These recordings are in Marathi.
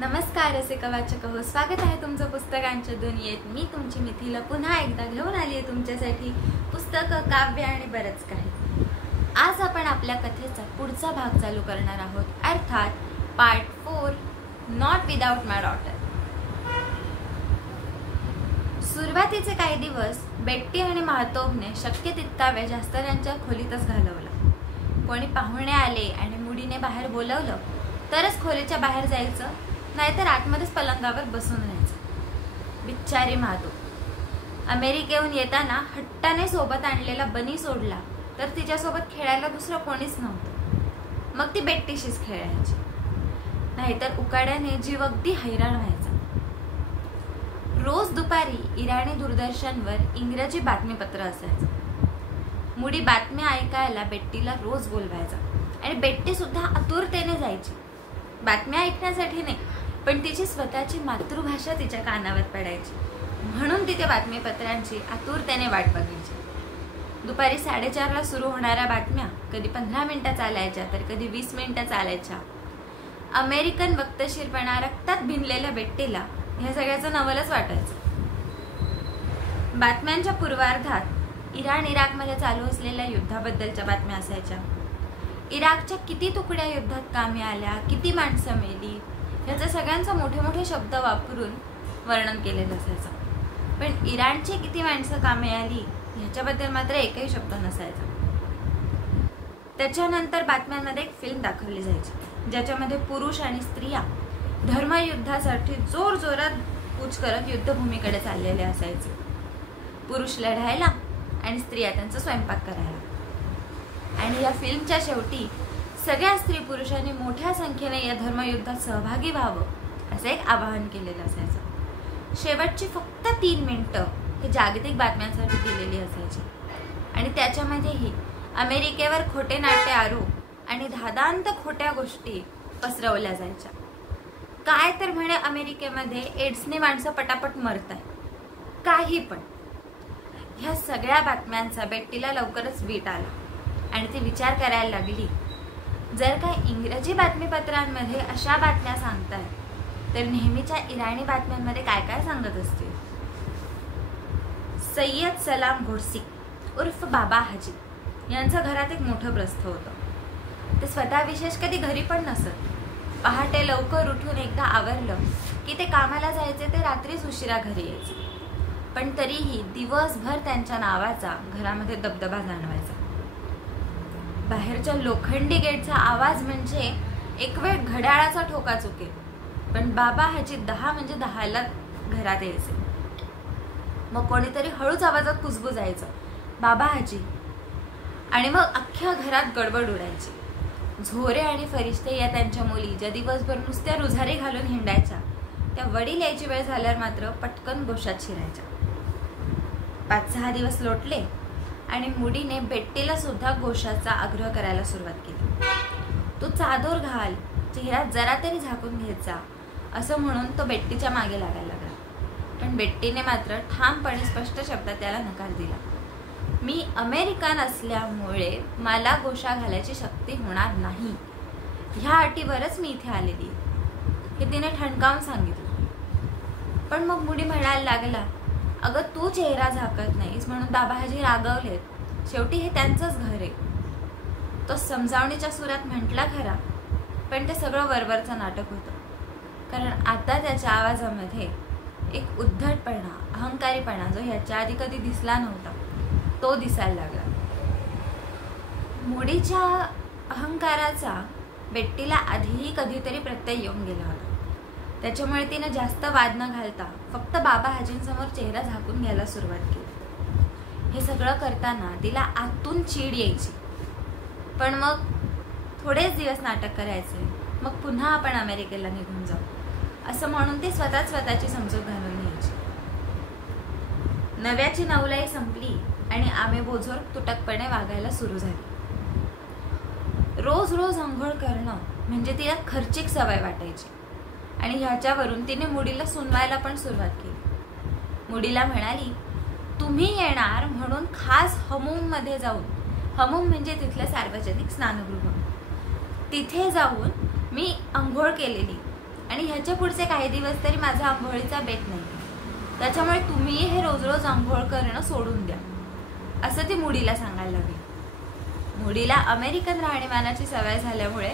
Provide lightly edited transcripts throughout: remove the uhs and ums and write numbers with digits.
नमस्कार रसिक वाचक हो, स्वागत आहे तुमचं पुस्तकांच्या दुनियेत। मी तुमची मिथिला पुन्हा एकदा घेऊन आली आहे तुमच्यासाठी पुस्तकं, काव्य आणि बरंच काही। आज आपण आपल्या कथेचा पुढचा भाग चालू करणार आहोत, अर्थात part 4, not without my daughter. सुरुवातीचे काही दिवस बेट्टी आणि माहतोबने शक्य तितका वेळ जास्त त्यांच्या खोलीतच घालवला। कोणी पाहुणे आले आणि मुडीने बाहेर बोलवलं तरच खोलीच्या बाहेर जायचं, नाहीतर आतमध्येच पलंगावर बसून राहायचं। बिचारी माहतोब अमेरिकेहून येताना हट्टाने सोबत आणलेला बनी सोडला तर तिच्यासोबत खेळायला दुसरं कोणीच नव्हतं। मग ती बेट्टीशीच खेळायची, नाहीतर उकाड्याने जीव अगदी हैराण व्हायचा। रोज दुपारी इराणी दूरदर्शनवर इंग्रजी बातमीपत्र असायचं। मुडी बातम्या ऐकायला बेट्टीला रोज बोलवायचा आणि बेट्टी सुद्धा आतुरतेने जायची। बातम्या ऐकण्यासाठी नाही, पण तिची स्वतःची मातृभाषा तिच्या कानावर पडायची, म्हणून ती त्या बातमीपत्रांची आतुरतेने वाट बघायची। दुपारी 4:30 ला सुरू होणाऱ्या बातम्या कधी 15 मिनिटं चालायच्या तर कधी 20 मिनिटं चालायच्या। अमेरिकन वक्तशीरपणा रक्तात भिनलेल्या बेट्टीला ह्या सगळ्याचं नवलच वाटायचं। बातम्यांच्या पूर्वार्धात इराण-इराकमध्ये चालू असलेल्या युद्धाबद्दलच्या बातम्या असायच्या। इराकच्या किती तुकड्या युद्धात कामी आल्या, किती माणसं मेली, ह्याचे सगळ्यांचे मोठे मोठे शब्द वापरून वर्णन केलेलं असायचं। पण इराणची किती माणसं कामी आली ह्याच्याबद्दल मात्र एकही शब्द नसायचा। त्याच्यानंतर बातम्यांमध्ये एक फिल्म दाखवली जायची, ज्याच्यामध्ये पुरुष आणि स्त्रिया धर्मयुद्धासाठी जोरजोरात कूच करत युद्धभूमीकडे चाललेले असायचे। पुरुष लढायला आणि स्त्रिया त्यांचा स्वयंपाक करायला। आणि या फिल्मच्या शेवटी सगळ्या स्त्री पुरुषांनी मोठ्या संख्येने या धर्मयुद्धात सहभागी व्हावं असं एक आवाहन केलेलं असायचं। शेवटची फक्त 3 मिनिटं हे जागतिक बातम्यांसाठी दिलेली असायची आणि त्याच्यामध्येही अमेरिकेवर खोटे नाट्य आरोप आणि धादांत खोट्या गोष्टी पसरवल्या जायच्या। काय तर म्हणे अमेरिकेमध्ये एड्सने माणसं पटापट मरताय, काही पण। ह्या सगळ्या बातम्यांचा बेट्टीला लवकरच वीट आला आणि ती विचार करायला लागली, जर का इंग्रजी बातमीपत्रांमध्ये अशा बातम्या सांगतात तर नेहमीच्या इराणी बातम्यांमध्ये काय काय सांगत असतील। सय्यद सलाम घोडसी उर्फ बाबा हाजी यांचं घरात एक मोठं प्रस्थ होतं। ते स्वतः विशेष कधी घरी पण नसत। पहाटे लवकर उठून एकदा आवरलं की ते कामाला जायचे, ते रात्रीच उशिरा घरी यायचे, पण तरीही दिवसभर त्यांच्या नावाचा घरामध्ये दबदबा जाणवायचा। बाहेरच्या लोखंडी गेटचा आवाज म्हणजे एक वेळ घड्याळाचा ठोका चुकेल, पण बाबा हाजी 10 म्हणजे 10ला घरात यायचे। मग कोणीतरी हळूच आवाजात कुजबुजायचं, बाबा हाजी, आणि मग अख्ख्या घरात गडबड उडायची। झोरे आणि फरिश्ते या त्यांच्या मुली ज्या दिवसभर नुसत्या रुझारी घालून हिंडायच्या, त्या वडील यायची वेळ झाल्यावर मात्र पटकन गोशात शिरायच्या। 5-6 दिवस लोटले आणि मुडीने बेट्टीला सुद्धा गोशाचा आग्रह करायला सुरुवात केली। तू चादर घाल, चेहरा जरा तरी झाकून घेत जा, असं म्हणून तो बेट्टीच्या मागे लागायला लागला। पण बेट्टीने मात्र ठामपणे स्पष्ट शब्दात त्याला नकार दिला। मी अमेरिकन असल्यामुळे मला गोशा घालायची शक्ती होणार नाही, ह्या अटीवरच मी इथे आलेली, हे तिने ठणकावून सांगितलं। पण मग मुडी म्हणायला लागला, अगं तू चेहरा झाकत नाहीस म्हणून बाबाजी रागवलेत, शेवटी हे त्यांचंच घर आहे। तो समजावणीच्या सुरात म्हटला खरा, पण ते सगळं वरवरचं नाटक होतं, कारण आता त्याच्या आवाजामध्ये एक उद्धटपणा, अहंकारीपणा जो ह्याच्या आधी कधी दिसला नव्हता तो दिसायला लागला। मुडीच्या अहंकाराचा बेट्टीला आधीही कधीतरी प्रत्यय येऊन गेला होता, त्याच्यामुळे तिने जास्त वाद न घालता फक्त बाबा हाजींसमोर चेहरा झाकून घ्यायला सुरुवात केली। हे सगळं करताना तिला आतून चीड यायची, पण मग थोडेच दिवस नाटक करायचे, मग पुन्हा आपण अमेरिकेला निघून जाऊ असं म्हणून ती स्वतःची समजूत घालून घ्यायची। नव्याची नवलाई संपली आणि आमेबोझोर तुटकपणे वागायला सुरू झाली। रोज रोज आंघोळ करणं म्हणजे तिला खर्चिक सवय वाटायची आणि ह्याच्यावरून तिने मुडीला सुनवायला पण सुरुवात केली। मुडीला म्हणाली, तुम्ही येणार म्हणून खास हमूममध्ये जाऊन, हमूम म्हणजे तिथलं सार्वजनिक स्नानगृह, तिथे जाऊन मी आंघोळ केलेली आणि ह्याच्या पुढचे काही दिवस तरी माझा आंघोळीचा बेत नाही, त्याच्यामुळे तुम्ही हे रोज रोज आंघोळ करणं सोडून द्या, असं ती मुडीला सांगायला लागली. मुडीला अमेरिकन राहणीमानाची सवय झाल्यामुळे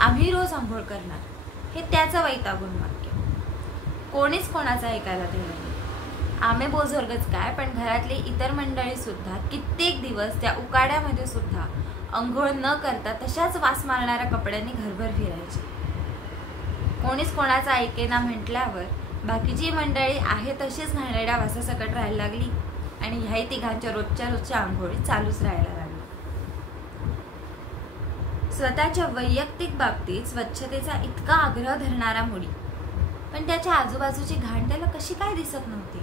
आम्ही रोज आंघोळ करणार हे त्याचं वैतागून वाक्य. कोणीच कोणाचं ऐकायला तयार नाही. आम्ही बोजोर्गच काय, पण घरातली इतर मंडळी सुद्धा कित्येक दिवस त्या उकाड्यामध्ये सुद्धा अंघोळ न करता तशाच वास मारणाऱ्या कपड्यांनी घरभर फिरायचे. कोणीच कोणाचं ऐकेना म्हटल्यावर बाकीची मंडळी आहे तशीच घाणेरड्या वासासकट राहायला लागली आणि ह्याही तिघांच्या रोजच्या आंघोळी चालूच राहायला लागली. स्वतःच्या वैयक्तिक बाबतीत स्वच्छतेचा इतका आग्रह धरणारा मुडी, पण त्याच्या आजूबाजूची घाण त्याला कशी काय दिसत नव्हती,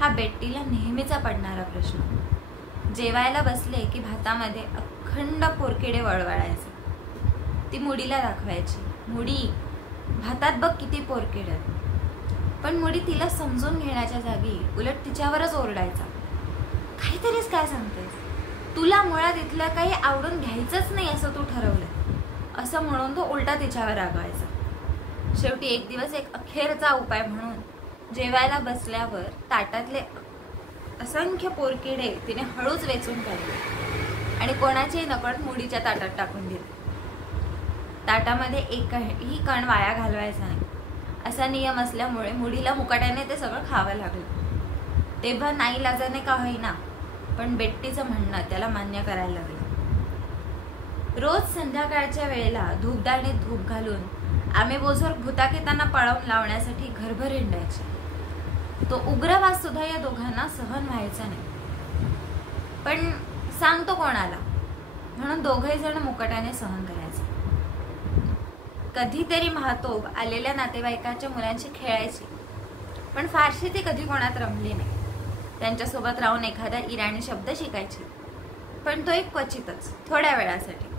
हा बेट्टीला नेहमीचा पडणारा प्रश्न. जेवायला बसले की भातामध्ये अखंड पोरकिडे वळवळायचे. ती मुडीला दाखवायची, मुडी भातात बघ किती पोरकिडे. पण मुडी तिला समजून घेण्याच्या जागी उलट तिच्यावरच ओरडायचा, काहीतरीच काय सांगतेस, तुला मुळात इथलं काही आवडून घ्यायचंच नाही असं तू ठरवलं, असं म्हणून तो उलटा तिच्यावर रागवायचा. शेवटी एक दिवस एक अखेरचा उपाय म्हणून जेवायला बसल्यावर ताटातले असंख्य पोरकिडे तिने हळूच वेचून काढले आणि कोणाचेही नकळत मुडीच्या ताटात टाकून दिले. ताटामध्ये एकही कण वाया घालवायचा नाही असा नियम असल्यामुळे मुडीला मुकाट्याने ते सगळं खावं लागलं. तेव्हा नाईलाजाने का होईना पण बेट्टीचं म्हणणं त्याला मान्य करायला लागलं. रोज संध्याकाळच्या वेळेला धूपदाणीत धूप घालून आम्ही बोजोर्ग भुताखेतांना पळवून लावण्यासाठी घरभर हिंडायचे. तो उग्रवास सुद्धा या दोघांना सहन व्हायचा नाही, पण सांगतो कोणाला म्हणून दोघही जण मुकाट्याने सहन करायचे. कधीतरी महातोब आलेल्या नातेवाईकाच्या मुलांशी खेळायची, पण फारशी ती कधी कोणात रमली नाही. त्यांच्यासोबत राहून एखादा इराणी शब्द शिकायची, पण तो एक क्वचितच, थोड्या वेळासाठी.